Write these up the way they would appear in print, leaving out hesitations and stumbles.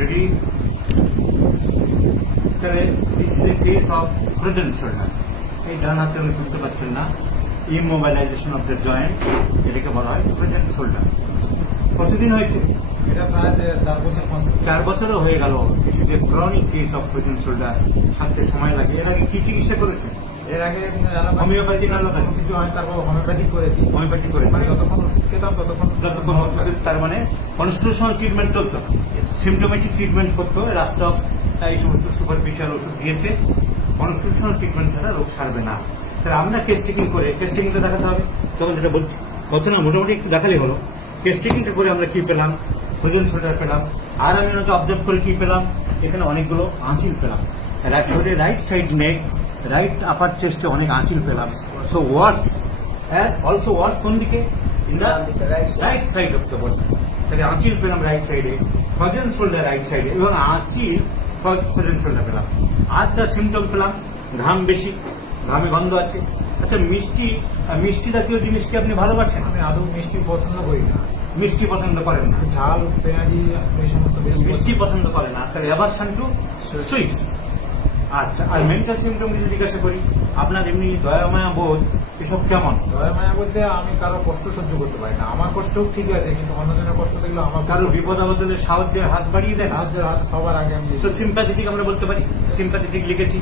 ready? তাহলে this is a case of frozen shoulder. এই ডান হাতে উনি তুলতে পারছেন না, immobilization of the joint, এটাকে বলা হয় frozen shoulder. কতদিন হয়েছে? এটা প্রায় 4 বছর 4 বছরও হয়ে গেল। This is a chronic case of frozen shoulder. সারতে সময় লাগে। এর আগে কি চিকিৎসা করেছে? এর আগে হোমিওপ্যাথি না অ্যালোপ্যাথি? কিছু হয়, তারপর হোমিওপ্যাথি করেছি। হোমিওপ্যাথি করেছে। মানে যতক্ষণ ওষুধ খেতাম ততক্ষণ তার মানে কনস্টিটিউশনাল ট্রিটমেন্ট চলতো, সিমটোমেটিক ট্রিটমেন্ট করতো, রাস্টক্স এই সমস্ত সুপারফিশিয়াল ওষুধ দিয়েছে। কনস্টিটিউশনাল ট্রিটমেন্ট ছাড়া রোগ সারবে না। তাহলে আমরা কেস টেকিং করে, কেস টেকিংটা দেখাতে হবে। তখন যেটা বলছি হচ্ছে না, মোটামুটি একটু দেখালেই হলো। কেস টেকিংটা করে আমরা কি পেলাম? ফ্রোজেন শোল্ডার পেলাম। আর আমি ওনাকে অবজার্ভ করে কি পেলাম? এখানে অনেকগুলো আঁচিল পেলাম। রাইট সাইড নেক, রাইট আপার চেস্টে অনেক আঁচিল পেলাম। সো ওয়ার্স অলসো ওয়ার্স কোন দিকে? In the right side of the body. তাহলে আঁচিল পেলাম রাইট সাইডে, ফ্রোজেন শোল্ডার রাইট সাইডে, এবং আঁচিল ফ্রোজেন শোল্ডার পেলাম। আর যা সিমটম পেলাম, ঘাম বেশি, ঘামে গন্ধ আছে। আচ্ছা, মিষ্টি জাতীয় জিনিস কি আপনি ভালোবাসেন? আমি আদৌ মিষ্টি পছন্দ করি না। মিষ্টি পছন্দ করেন না? ঝাল, পেঁয়াজি এই সমস্ত বেশি মিষ্টি পছন্দ করে না। তাহলে অ্যাভারশন টু সুইটস। আচ্ছা, আর মেন্টাল সিমটম যদি জিজ্ঞাসা করি, আপনার এমনি দয়া মায়া বোধ এসব কেমন? দয়া মায়া বলতে আমি কারো কষ্ট সহ্য করতে পারি না। আমার কষ্ট ঠিক আছে, কিন্তু অন্যজনের কষ্ট দেখলে আমার কারো বিপদ আপদে সাহায্যের হাত বাড়িয়ে দেন। সাহায্যের হাত সবার আগে আমি সো সিম্প্যাথেটিক আমরা বলতে পারি, সিম্প্যাথেটিক লিখেছি।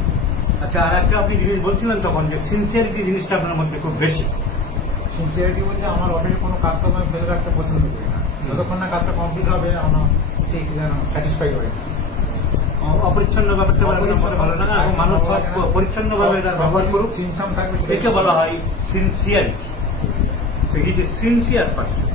আচ্ছা, আর একটা আপনি জিনিস বলছিলেন তখন যে সিনসিয়ারিটি জিনিসটা আপনার মধ্যে খুব বেশি। সিনসিয়ারিটি বলতে আমার অফিসে কোনো কাজটা আমি ফেলে রাখতে পছন্দ করি না। যতক্ষণ না কাজটা কমপ্লিট হবে আমার ঠিক যেন স্যাটিসফাই হয়। অপরিচ্ছন্ন ব্যাপারটা ভালো না, এবং মানুষ পরিচ্ছন্ন ভাবে ব্যবহার করুক, সিনসাম থাকবে, একে বলা হয় sincerity. So he is a sincere person.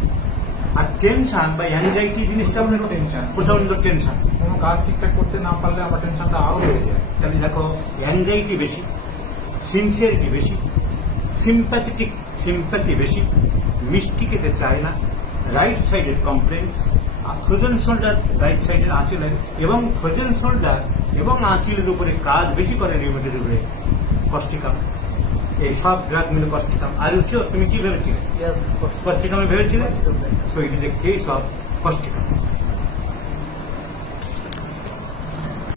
আর টেনশন বা অ্যাংজাইটি জিনিসটা আপনার টেনশন, প্রচন্ড টেনশন। কোনো কাজ ঠিকঠাক করতে না পারলে আমার টেনশনটা আরো বেড়ে যায়। তাহলে দেখো, অ্যাংজাইটি বেশি, সিনসিয়ারিটি বেশি, সিম্প্যাথি বেশি, মিষ্টি খেতে চায় না, রাইট সাইডের কমপ্লেন্স, ফ্রোজেন শোল্ডার রাইট সাইডের আঁচিলের, এবং ফ্রোজেন শোল্ডার এবং আঁচিলের উপরে কাজ বেশি করে রিউমেটের উপরে কস্টিকাম। এই সব ড্রাগ মিলে কস্টিকাম। আর শিওর তুমি কি ভেবেছিলে? কস্টিকামে ভেবেছিলে? So it is a case of Causticum.